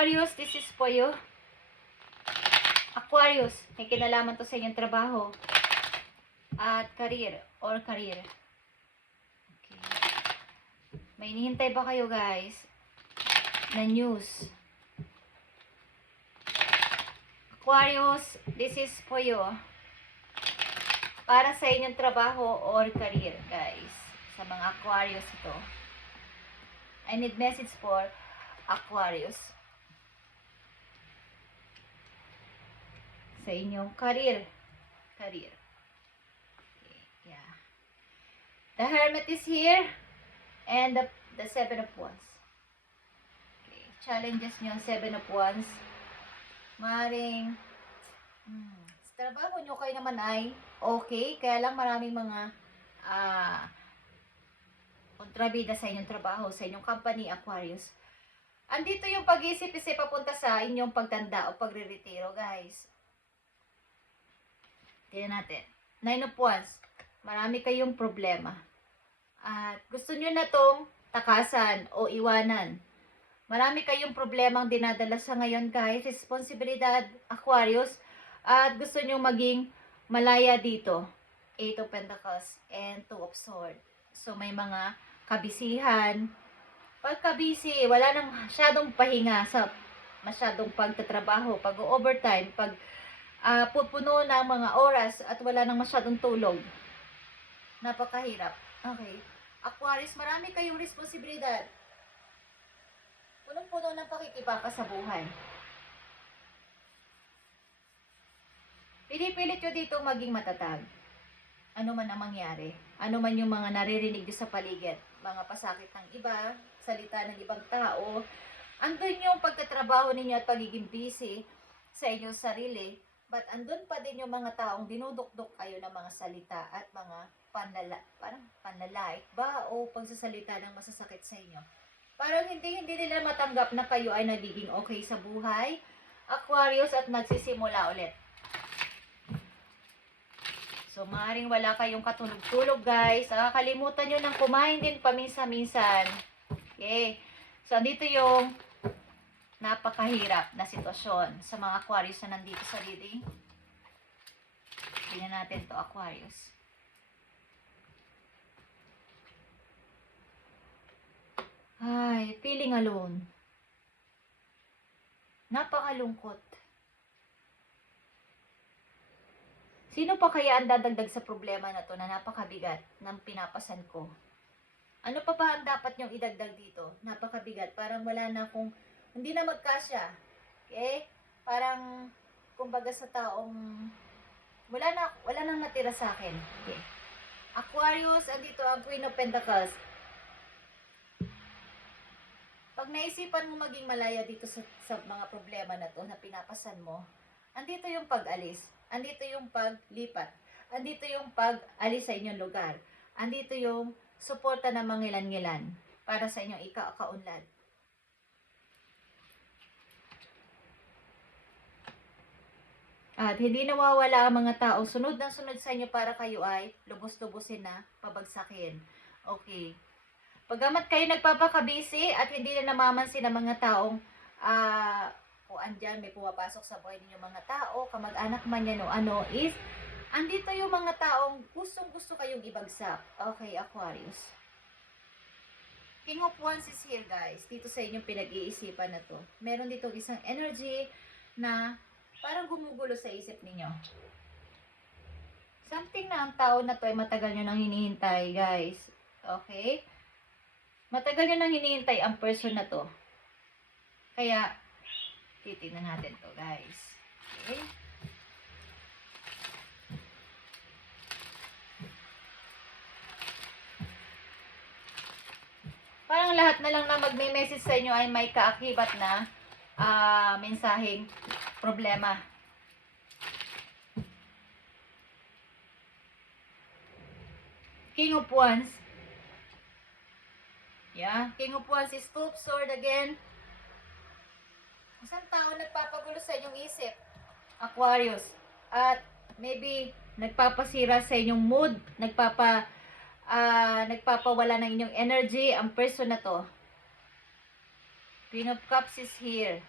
Aquarius, this is for you. Aquarius, may kinalaman to sa inyong trabaho at career or career. Okay. May hinihintay ba kayo guys na news? Aquarius, this is for you. Para sa inyong trabaho or career guys. Sa mga Aquarius ito. I need message for Aquarius. Sa inyong career. Okay, yeah. The Hermit is here. And the Seven of Wands. Okay, challenges nyo, Seven of Wands. Maring, sa trabaho nyo kayo naman ay okay. Kaya lang maraming mga kontrabida sa inyong trabaho, sa inyong company, Aquarius. Andito yung pag-isip-isip papunta sa inyong pagtanda o pagre-retiro, guys. Tingnan natin. Nine of Wands. Marami kayong problema. At gusto nyo na tong takasan o iwanan. Marami kayong problemang dinadala sa ngayon, guys. Responsibilidad, Aquarius. At gusto nyo maging malaya dito. Eight of Pentacles and Two of Swords. So, may mga kabisihan. Pagka-busy, wala nang masyadong pahinga sa masyadong pagtatrabaho, pag-overtime, pag pupuno ng mga oras at wala nang masyadong tulog. Napakahirap. Okay. Aquarius, marami kayong responsibilidad. Punong-puno ng pakikibaka sa buhay. Pinipilit nyo dito maging matatag. Ano man ang mangyari. Ano man yung mga naririnig nyo sa paligid. Mga pasakit ng iba, salita ng ibang tao. Andun yung pagtatrabaho ninyo at pagiging busy sa inyong sarili. But andun pa din yung mga taong dinudukdok kayo ng mga salita at mga panlalait ba o pagsasalita ng masasakit sa inyo. Parang hindi nila matanggap na kayo ay nagiging okay sa buhay, Aquarius, at nagsisimula ulit. So, maaaring wala kayong katulog-tulog, guys. Nakakalimutan nyo nang kumain din paminsan-minsan. Okay. So, andito yung napakahirap na sitwasyon sa mga Aquarius na nandito sa reading. Tingnan natin to, Aquarius. Ay, feeling alone. Napakalungkot. Sino pa kaya ang dadagdag sa problema na to na napakabigat ng pinapasan ko? Ano pa ba ang dapat nyong idagdag dito? Napakabigat. Parang wala na kung hindi na magkasya. Okay? Parang kumbaga sa taong wala nang natira sa akin. Okay. Aquarius, andito ang Queen of Pentacles. Pag naisipan mo maging malaya dito sa mga problema na to na pinapasan mo, andito yung pag-alis. Andito yung paglipat. Andito yung pag-alis sa inyong lugar. Andito yung suporta ng mangilan-ngilan para sa inyong ika-kaunlad. At hindi nawawala ang mga tao sunod ng sunod sa inyo para kayo ay lubos-lubusin na pabagsakin. Okay. Pagamat kayo nagpapakabisi at hindi na namamansin ng mga taong kung andyan may pumapasok sa buhay ninyo mga tao, kamag-anak man yan o ano, is andito yung mga taong gustong-gusto kayong ibagsak. Okay, Aquarius. King of Wands is here, guys. Dito sa inyong pinag-iisipan na to. Meron dito isang energy na parang gumugulo sa isip ninyo. Something na ang tao na to ay matagal nyo nang hinihintay, guys. Okay? Matagal nyo nang hinihintay ang person na to. Kaya, titignan natin to, guys. Okay? Parang lahat na lang na magme-message sa inyo ay may kaakibat na mensaheng problema. King of Wands. Yeah, King of Wands is Two of Swords again. Isang tao nagpapagulo sa inyong isip, Aquarius. At maybe nagpapasira sa inyong mood, nagpapawala ng inyong energy ang person na to. Queen of Cups is here.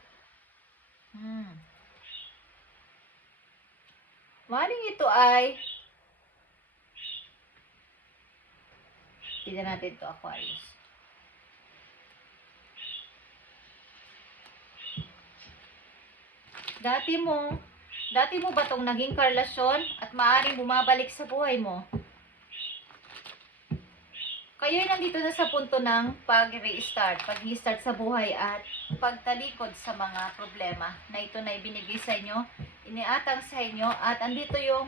Hmm. Maring ito ay, tignan natin to Aquarius. Dati mo ba tong naging karelasyon at maaring bumabalik sa buhay mo? Kayo ay nandito na sa punto ng pag-restart, pag-restart sa buhay at pagtalikod sa mga problema na ito na ibinigay sa inyo, iniatang sa inyo, at andito yung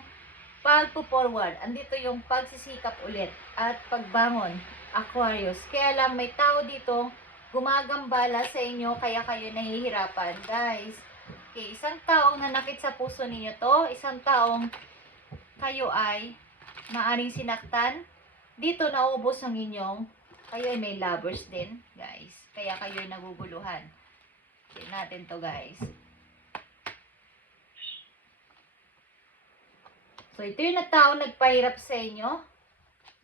pagpo-forward, andito yung pagsisikap ulit at pagbangon, Aquarius. Kaya lang may tao dito gumagambala sa inyo kaya kayo nahihirapan, guys. Okay, isang taong nanakit sa puso ninyo to, isang taong kayo ay maaring sinaktan. Dito naubos ang inyong, kayo ay may lovers din, guys. Kaya kayo ay naguguluhan. Tingnan natin to, guys. So, ito yung tao nagpahirap sa inyo,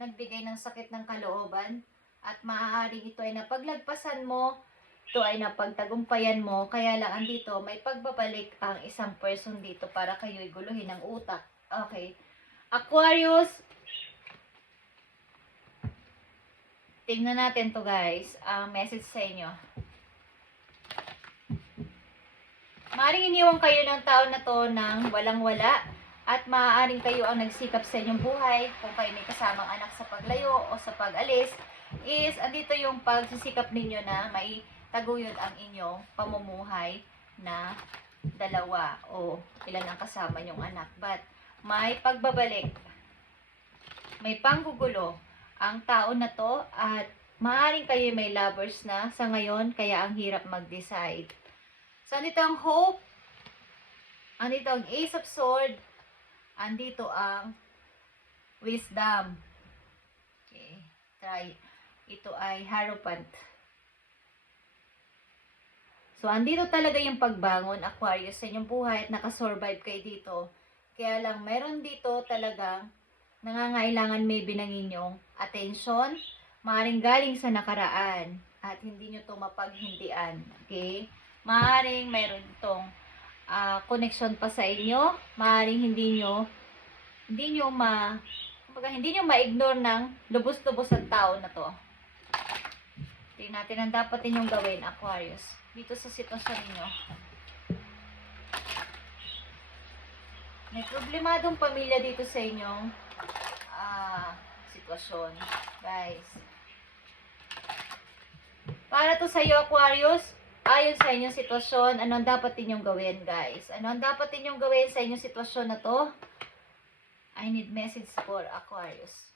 nagbigay ng sakit ng kalooban, at maaaring ito ay napaglagpasan mo, ito ay napagtagumpayan mo, kaya lang andito, may pagbabalik ang isang person dito para kayo ay guluhin ng utak. Okay. Aquarius, tingnan natin to, guys. Ang message sa inyo. Maaaring iniwan kayo ng tao na to ng walang-wala at maaaring kayo ang nagsikap sa inyong buhay kung kayo may kasamang anak sa paglayo o sa pag-alis, is andito yung pagsisikap ninyo na may taguyod ang inyong pamumuhay na dalawa o ilan ang kasama nyong anak. But may pagbabalik, may panggugulo ang tao na to at maaaring kayo may lovers na sa ngayon kaya ang hirap mag-decide. So, andito ang hope, andito ang Ace of Swords, andito ang wisdom. Okay, try. Ito ay Hierophant. So, andito talaga yung pagbangon, Aquarius, sa inyong buhay at nakasurvive kayo dito. Kaya lang, meron dito talagang nangangailangan maybe ng inyong attention, maaaring galing sa nakaraan at hindi nyo ito mapaghindian. Okay? Maaaring meron itong connection pa sa inyo, maaaring hindi nyo ma-ignore ng lubos-lubos ang tao na to. Tingnan natin ang dapat ninyong gawin, Aquarius, dito sa sitwasyon ninyo. May problemadong pamilya dito sa inyong sitwasyon, guys. Para to sa iyo, Aquarius, ayon sa inyong sitwasyon, ano ang dapat ninyong gawin, guys? Ano ang dapat ninyong gawin sa inyong sitwasyon na to? I need message for Aquarius.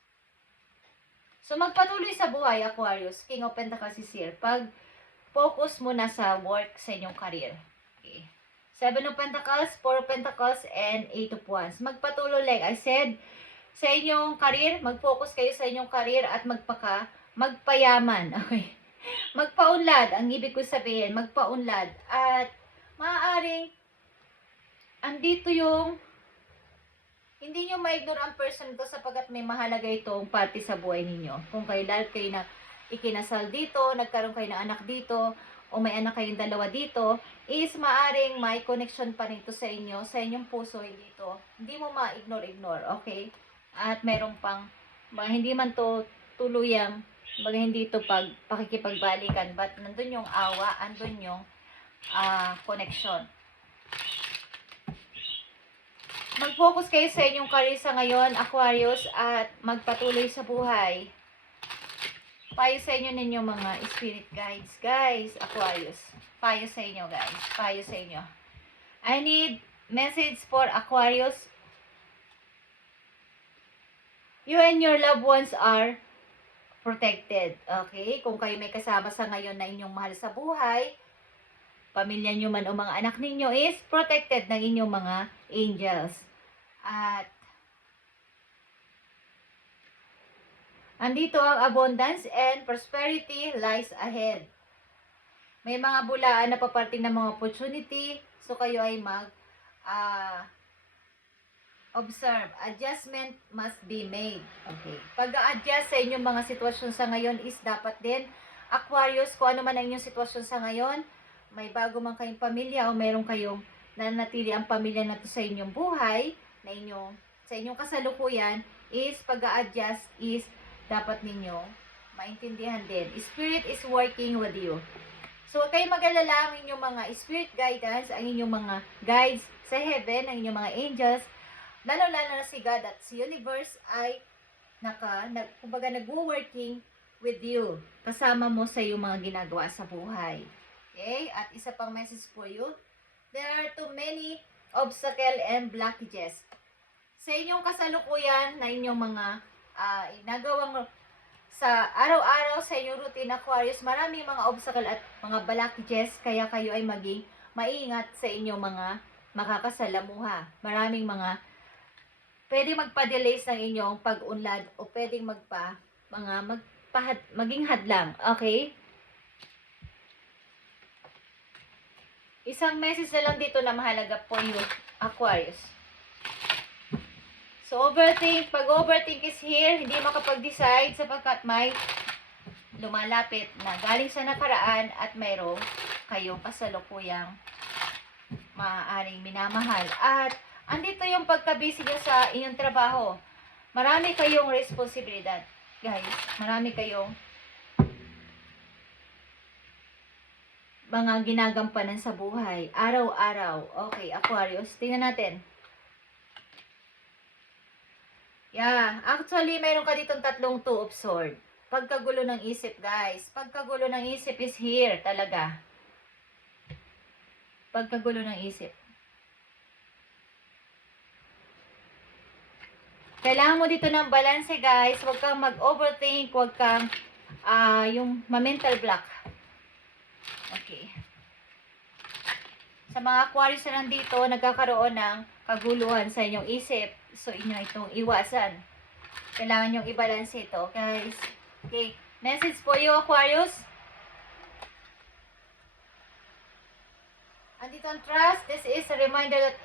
So, magpatuloy sa buhay, Aquarius. King of Pentacles is here. Pag-focus muna sa work sa inyong career. Okay. 7 of Pentacles, 4 of Pentacles, and 8 of Wands. Magpatuloy, like I said, sa inyong career. Mag-focus kayo sa inyong career at magpayaman. Okay. Magpaunlad. Ang ibig ko sabihin, magpaunlad. At maaaring, andito yung hindi nyo ma-ignore ang person to sapagkat may mahalaga itong parte sa buhay ninyo. Kung kayo na ikinasal dito, nagkaroon kayo ng anak dito, o may anak kayong dalawa dito, is maaring may connection pa nito sa inyo, sa inyong puso, hindi mo ma-ignore, okay? At meron pang, hindi man to tuluyang, hindi to pakikipagbalikan, but nandun yung awa, andun yung connection. Mag-focus kayo sa inyong career sa ngayon, Aquarius, at magpatuloy sa buhay. Payo sa inyo ninyong mga spirit guides. Guys, Aquarius. Payo sa inyo, guys. Payo sa inyo. I need message for Aquarius. You and your loved ones are protected. Okay? Kung kayo may kasama sa ngayon na inyong mahal sa buhay, pamilya nyo man o mga anak ninyo is protected ng inyong mga angels. At andito ang abundance and prosperity lies ahead. May mga bulaan na paparting ng mga opportunity. So kayo ay observe. Adjustment must be made. Okay. Pag-a-adjust sa inyong mga sitwasyon sa ngayon is dapat din, Aquarius, kung ano man ang inyong sitwasyon sa ngayon, may bago man kayong pamilya o meron kayong nanatili ang pamilya na to sa inyong buhay, sa inyong kasalukuyan, is pag-a-adjust is dapat ninyo maintindihan din. Spirit is working with you. So, huwag kayong mag-alala, ang inyong mga spirit guidance, ang inyong mga guides sa heaven, ang inyong mga angels, lalo-lalo na si God at si universe ay kumbaga nag-working with you. Kasama mo sa iyong mga ginagawa sa buhay. Okay? At isa pang message for you, there are too many obstacle and blockages. Sa inyong kasalukuyan na inyong mga nagawang sa araw-araw sa inyong routine Aquarius, maraming mga obstacle at mga blockages, kaya kayo ay maging maingat sa inyong mga makakasalamuha. Maraming mga pwedeng magpa-delays ng inyong pag-unlad o pwedeng maging hadlang. Okay? Isang message na lang dito na mahalaga po yung Aquarius. So, pag overthink is here, hindi makapag-decide sapagkat may lumalapit na galing sa nakaraan at mayroong kayong kasalukuyang maaaring minamahal. At andito yung pagka-busy nyo sa inyong trabaho. Marami kayong responsibilidad, guys. Marami kayong mga ginagampanan sa buhay. Araw-araw. Okay, Aquarius. Tingnan natin. Yeah, actually, mayroon ka ditong tatlong two of sword. Pagkagulo ng isip, guys. Pagkagulo ng isip is here talaga. Pagkagulo ng isip. Kailangan mo dito ng balance, guys. Huwag kang mag-overthink. Huwag kang yung ma-mental block. Okay. Sa mga Aquarius na nandito, nagkakaroon ng kaguluhan sa inyong isip. So, inyo itong iwasan. Kailangan nyong i-balance ito, guys. Okay. Message for you, Aquarius. Andito ang trust. This is a reminder that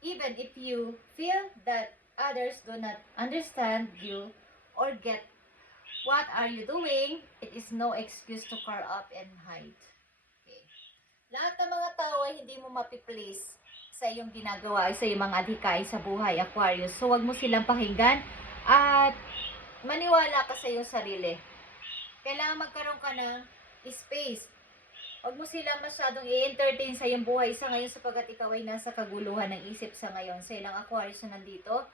even if you feel that others do not understand you or get what are you doing, it is no excuse to curl up and hide. Okay. Lahat ng mga tao ay hindi mo mapi-please sa iyong ginagawa, sa iyong mga adhikay sa buhay, Aquarius. So, wag mo silang pakinggan at maniwala ka sa iyong sarili. Kailangan magkaroon ka ng space. Wag mo silang masyadong i-entertain sa iyong buhay sa ngayon sapagkat ikaw ay nasa kaguluhan ng isip sa ngayon sa ilang Aquarius na nandito.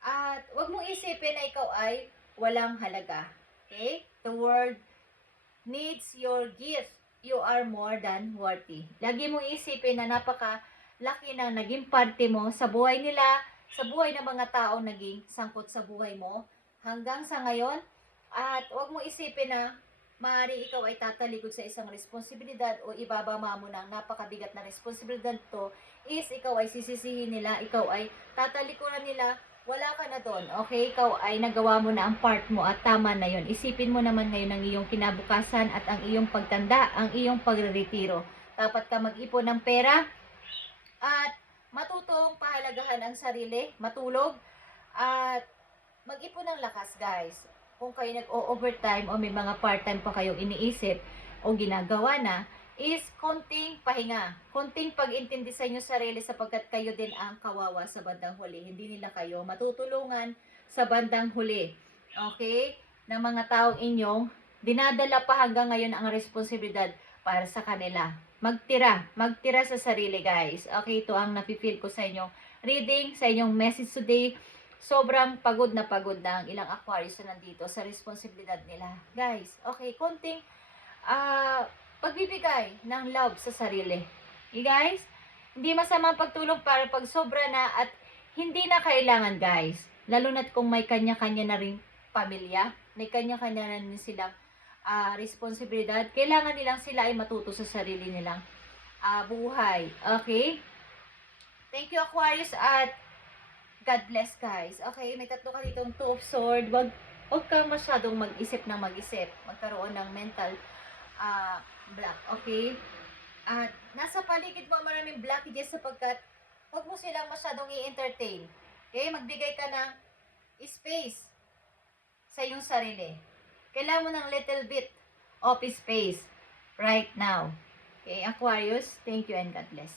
At wag mong isipin na ikaw ay walang halaga. Okay? The world needs your gift. You are more than worthy. Lagi mong isipin na laki na naging parte mo sa buhay nila, sa buhay ng mga taong naging sangkot sa buhay mo hanggang sa ngayon. At huwag mo isipin na maaari ikaw ay tatalikod sa isang responsibilidad o ibabama mo ng napakabigat na responsibilidad to is ikaw ay sisisihin nila, ikaw ay tatalikuran nila, wala ka na doon. Okay? Ikaw ay nagawa mo na ang part mo at tama na yon. Isipin mo naman ngayon ang iyong kinabukasan at ang iyong pagtanda, ang iyong pagre-retiro. Dapat ka mag-ipon ng pera at matutong pahalagahan ang sarili, matulog, at mag-ipon ng lakas, guys. Kung kayo nag-o-overtime o may mga part-time pa kayong iniisip o ginagawa na, is konting pahinga, konting pag-intindi sa inyo sarili sapagkat kayo din ang kawawa sa bandang huli. Hindi nila kayo matutulungan sa bandang huli. Okay? Ng mga taong inyong dinadala pa hanggang ngayon ang responsibilidad para sa kanila. Magtira sa sarili, guys. Okay, ito ang napifeel ko sa inyong reading, sa inyong message today. Sobrang pagod na ang ilang Aquarius na nandito sa responsibilidad nila. Guys, okay, konting pagbibigay ng love sa sarili. Okay, guys? Hindi masama pagtulong para pag sobra na at hindi na kailangan, guys. Lalo na't kung may kanya-kanya na rin pamilya, may kanya-kanya na rin silang responsibilidad, kailangan nilang sila ay matuto sa sarili nilang buhay. Okay? Thank you, Aquarius, at God bless, guys. Okay, may tatlo ka ditong two of sword. Wag kang masyadong mag-isip ng mag-isip. Magkaroon ng mental block. Okay? At nasa paligid mo maraming blockages sapagkat wag mo silang masyadong i-entertain. Okay? Magbigay ka ng space sa iyong sarili. Kailangan mo ng little bit of space. right now. Okay, Aquarius, thank you and God bless.